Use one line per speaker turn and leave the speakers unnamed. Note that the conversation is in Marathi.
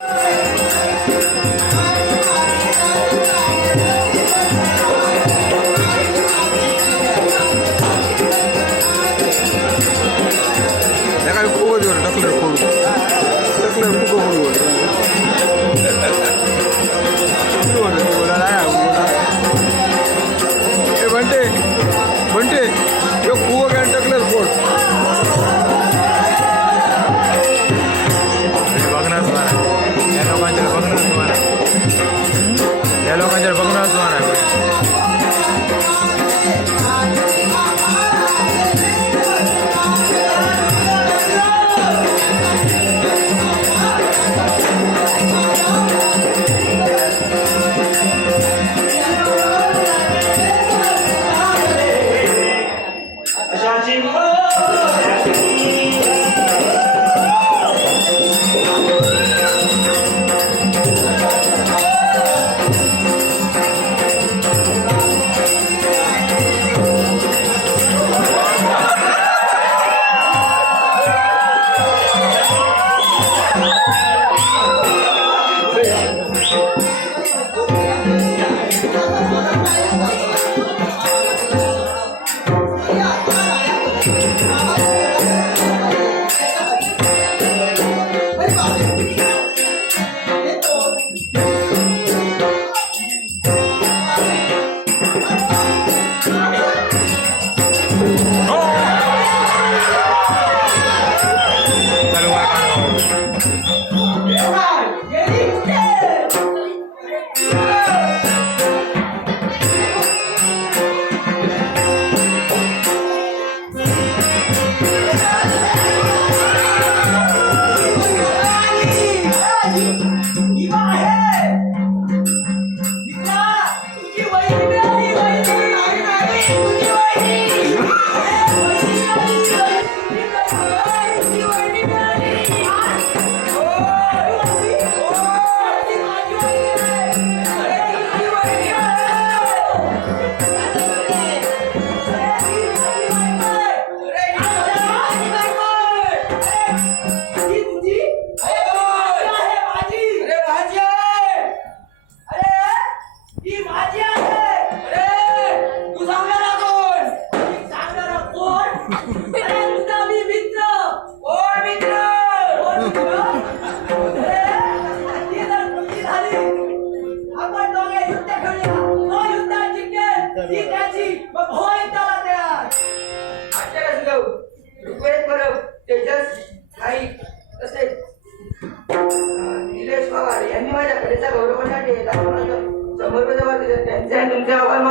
you. Amen.
जाधव रुपेश परब तेजस नाईक तसेच निलेश पवार यांनी माझ्या कलेचा गौरवासाठी समर्पित त्यांचे तुमचे आभार